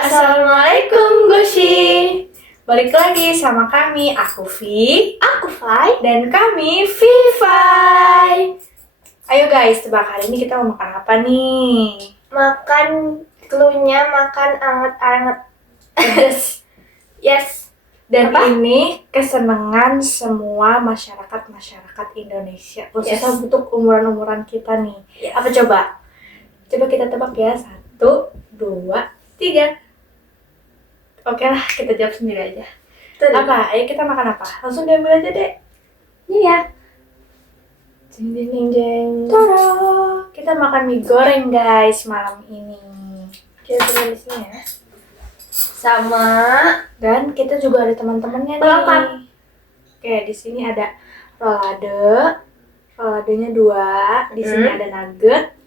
Assalamualaikum Goshi. Balik lagi sama kami, aku Vi, Aku Fai. dan kami Vivai. Ayo guys, tebak hari ini kita mau makan apa nih? Makan cluenya makan anget-anget. Yes. Dan Apa? ini kesenangan semua masyarakat Indonesia, khususnya Yes. untuk umuran-umuran kita nih. Yes. Apa coba? Coba kita tebak ya, 1, 2, 3. Oke lah, kita jawab sendiri aja. Apa? Ayo kita makan apa? Langsung diambil aja deh. Ini ya. Jeng jeng jeng jeng. Tada! Kita makan mie goreng guys malam ini. Kita tinggal di sini ya. Sama Dan kita juga ada teman-temannya nih. Pelengkap. Oke, di sini ada rolade. Roladenya 2. Di sini ada nugget.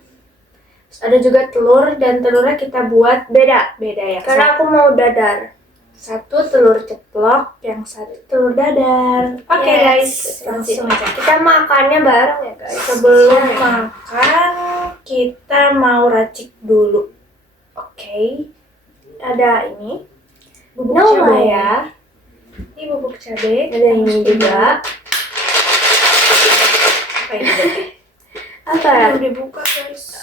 Terus ada juga telur, dan telurnya kita buat beda ya. karena aku mau dadar. 1 telur ceplok, yang 1 telur dadar. Oke guys, Yes. langsung aja. Kita makannya bareng ya guys. Sebelum makan, kita mau racik dulu. Oke. Ada ini bubuk No cabai way. ya. Ini bubuk cabai. Ada ini juga. Apa ini berarti? Apa ya? Udah dibuka guys.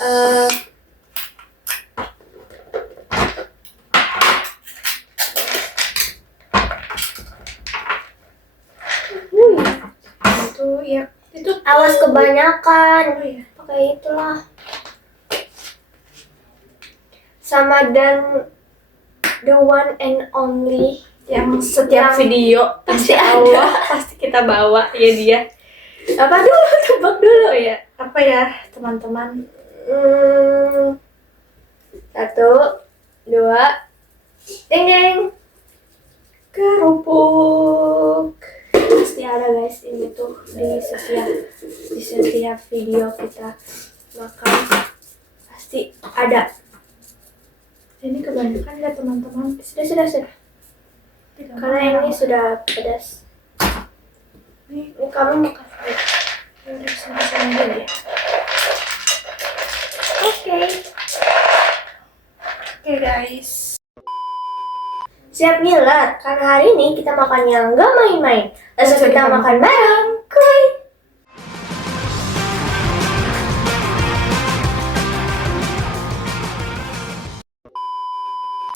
Itu ya, itu Awas kebanyakan. Oh ya. Pakai itulah. Sama dan the one and only. Yang setiap video pasti insya Allah pasti kita bawa ya dia. Apa dulu? Tebak dulu. Oh ya, apa ya teman-teman? 1, 2, ding ding. Kerupuk. Pasti ada guys, ini tuh di setiap video kita makan pasti ada. Ini kebanyakan ya teman-teman. Sudah. Karena ini sudah pedas. Ini Ini kamu makan. udah sama dulu ya. Oke. Oke guys. Siap ngiler, karena hari ini kita makan yang nggak main-main. Langsung kita makan bareng. Kuy.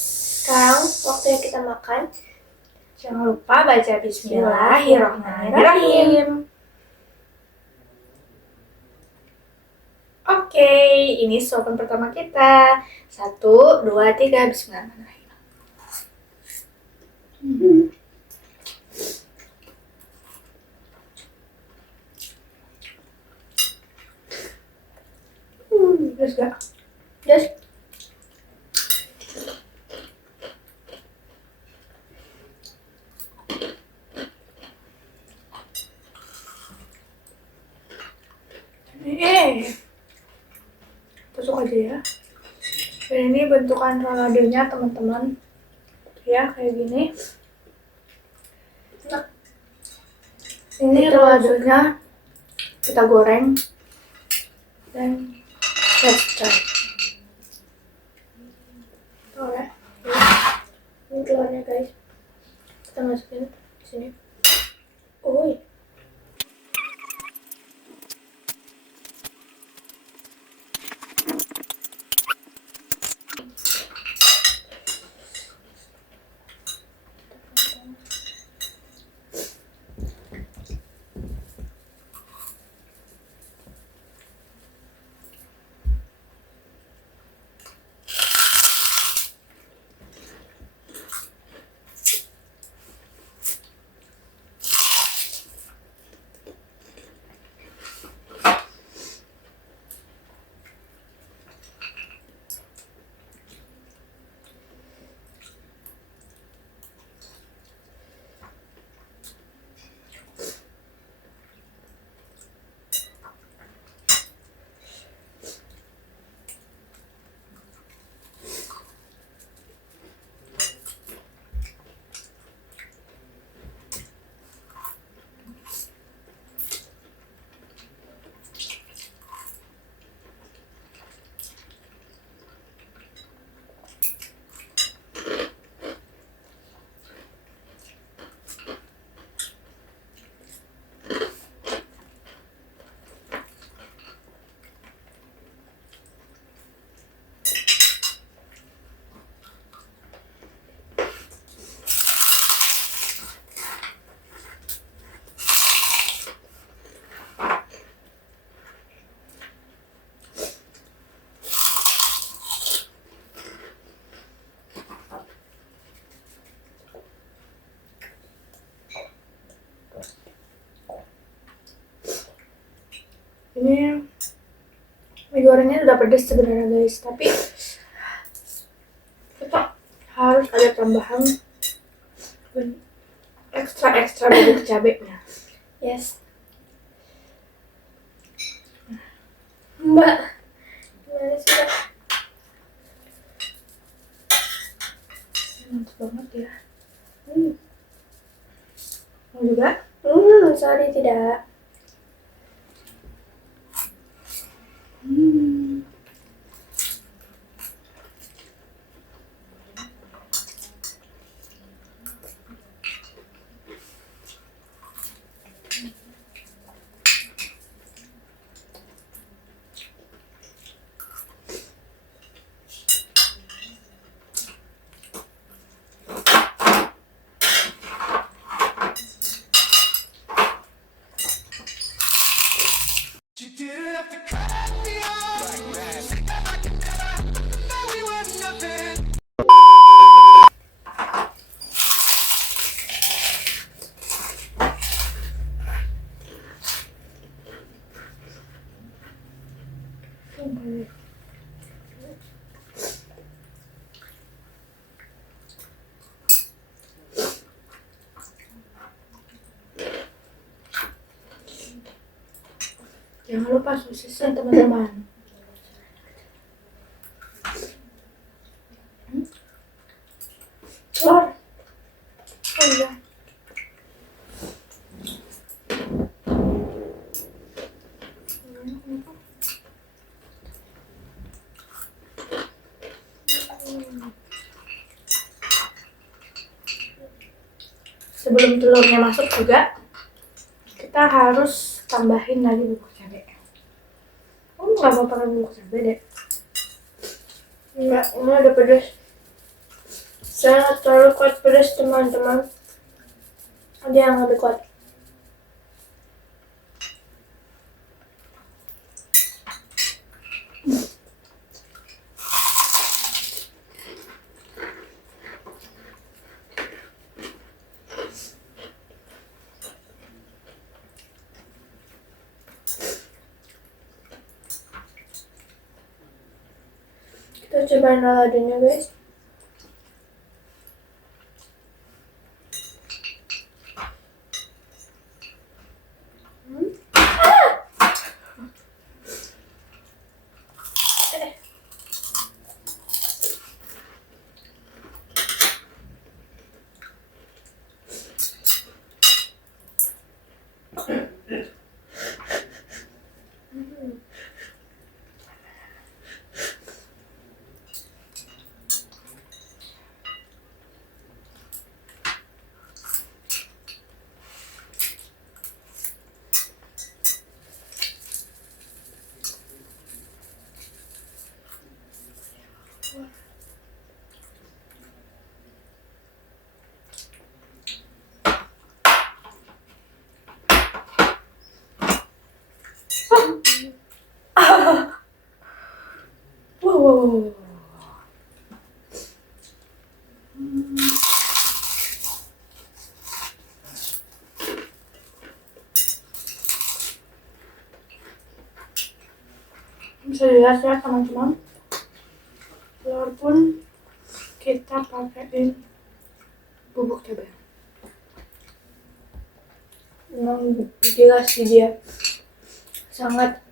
Sekarang waktunya kita makan. Jangan lupa baca Bismillahirrahmanirrahim. Oke, ini suapan pertama kita. 1, 2, 3, Bismillahirrahmanirrahim. Terus gak? Just Tusuk aja ya. Dan ini bentukan roladenya teman-teman. Ya, kayak gini. Nah, ini roladenya kita goreng. Dan let's try. Tuh ya. ini telurnya guys. Kita masukin di sini. Uy. nggak pedes sebenarnya guys, tapi kita harus ada tambahan ekstra bubuk cabenya. Yes. Mbak, gimana sih Mbak? Mantap banget ya. Mau juga? Sorry tidak. You didn't have to cut me off like that. Like that we were nothing. Jangan lupa sosisnya teman-teman. Telur. Oh iya. Sebelum telurnya masuk juga, kita harus tambahin lagi bubuk cabai. Nggak mau pakai bubuk cabai deh. Enggak, ini ada pedas. Saya nggak terlalu kuat pedas teman-teman. Ada yang lebih kuat. Kita cobain laladonya guys. Wow. Bisa dilihat ya teman-teman, telur pun kita pakaiin bubuk cabai. Memang jelas sih dia sangat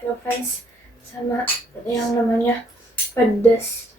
ngefans sama yang namanya pedas.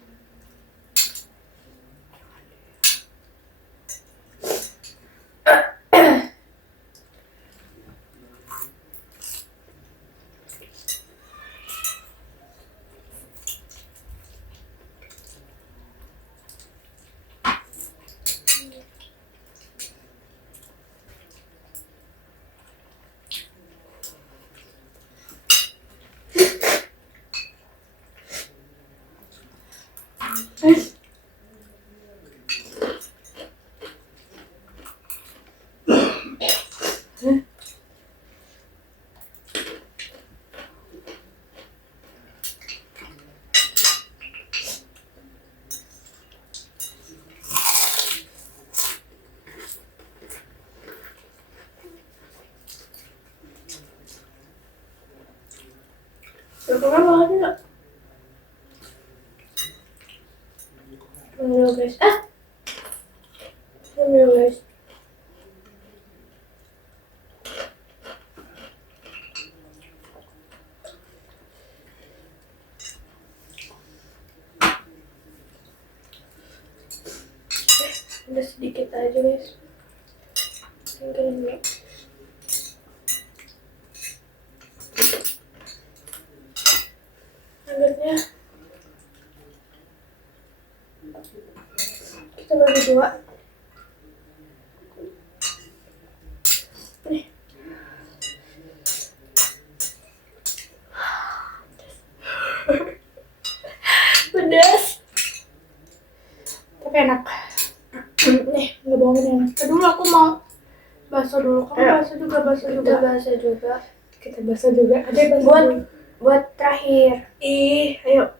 Kerupuknya banget enggak? Ambil guys. Ambil guys. Udah sedikit aja guys. Tinggalin dulu. Nuggetnya kita bagi dua. Nih. Pedas. Tapi enak. Nih, nggak bohongin ya. Dulu aku mau bakso dulu. Kamu Ayo. bakso juga, bakso Kita juga. bahasa juga. Kita bakso juga. Ada bakso Buat dulu. buat terakhir. Ih, ayo.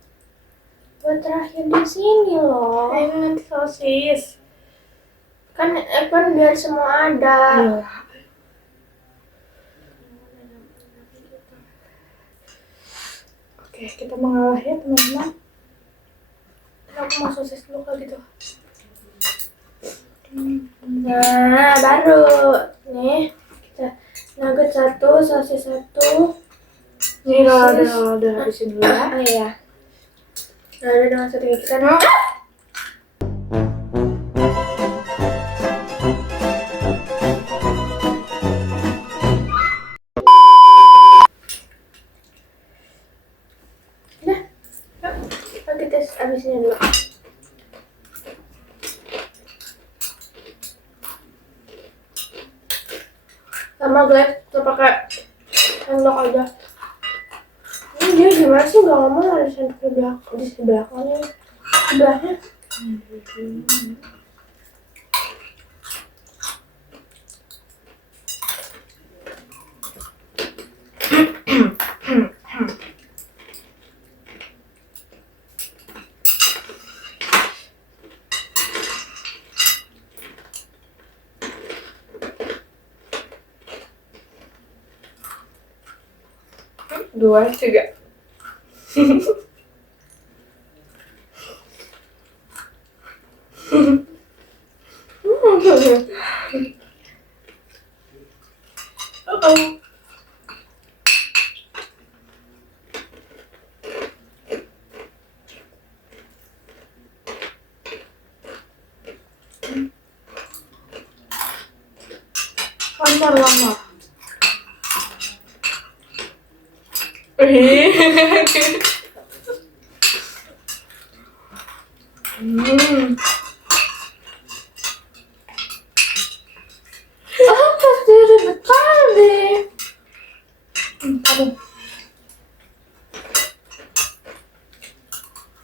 Buat terakhir di sini loh. Ayo nanti sosis. Kan biar semua ada. Ayo. Oke, kita mengalah ya teman-teman. Aku mau sosis dulu kalau gitu. Nah, baru nih kita nugget satu, sosis satu. Ini udah habisin dulu ya. Oh iya. Lalu dengan satu kita kita habisin dulu. Sama guys, kita pakai sendok aja. Ini dia gimana sih nggak ngomong ada sendok di sebelahnya, sebelahnya. Dua, tiga. Lamar. Pasti ribet kali. Kamu.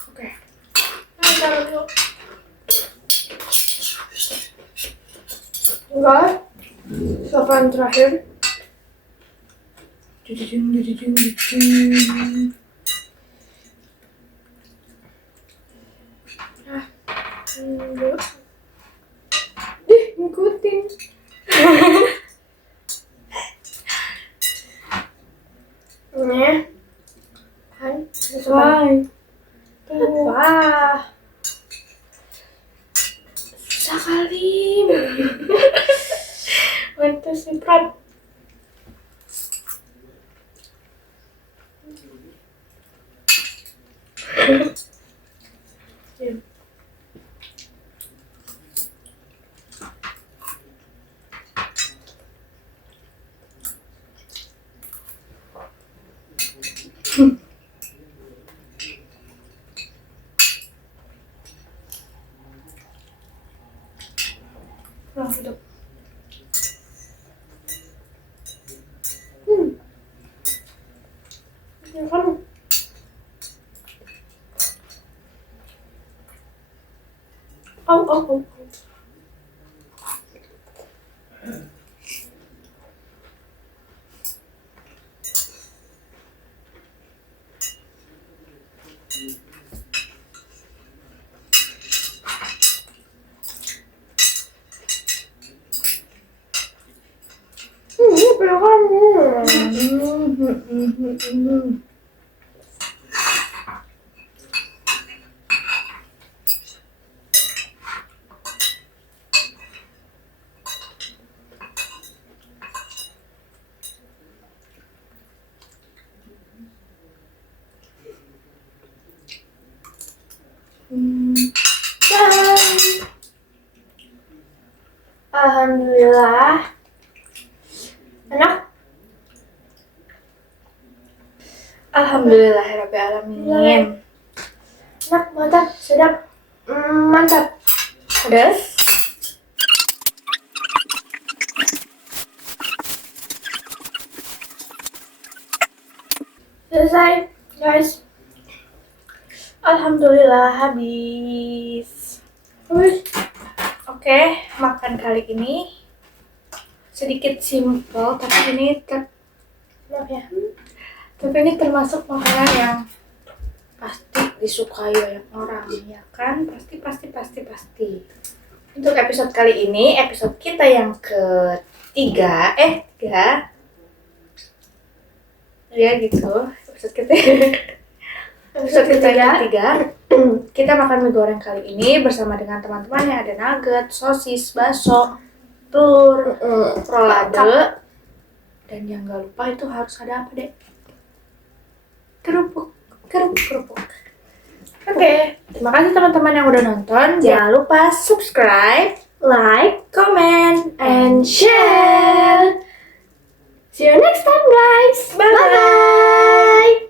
Oke. Nah, taruh dulu. Enggak. Siapa yang terakhir? Jujung. Enggak. Ngikutin. Nih. Kan? Bye. Wah. Susah kali. Itu sih, Prat. Nah, hidup. Ya kan? Oh. Ini punya kamu. Dan alhamdulillah enak. Alhamdulillahirrabbilalamin. Enak, mantap, sedap, mantap. Pedas. Selesai, guys. Alhamdulillah habis. Wih, Oke, makan kali ini sedikit simple, tapi ini maaf ya. termasuk makanan yang pasti disukai banyak orang, ya kan? Pasti. Untuk episode kali ini, episode kita yang ketiga, tiga, ya gitu. Episode kita yang ketiga, kita makan mie goreng kali ini bersama dengan teman-teman yang ada nugget, sosis, bakso, telur, rolade, dan yang gak lupa itu harus ada apa deh? Kerupuk. Oke, terima kasih teman-teman yang udah nonton. Jangan lupa subscribe, like, comment, and share. See you next time, guys. Bye-bye. Bye-bye.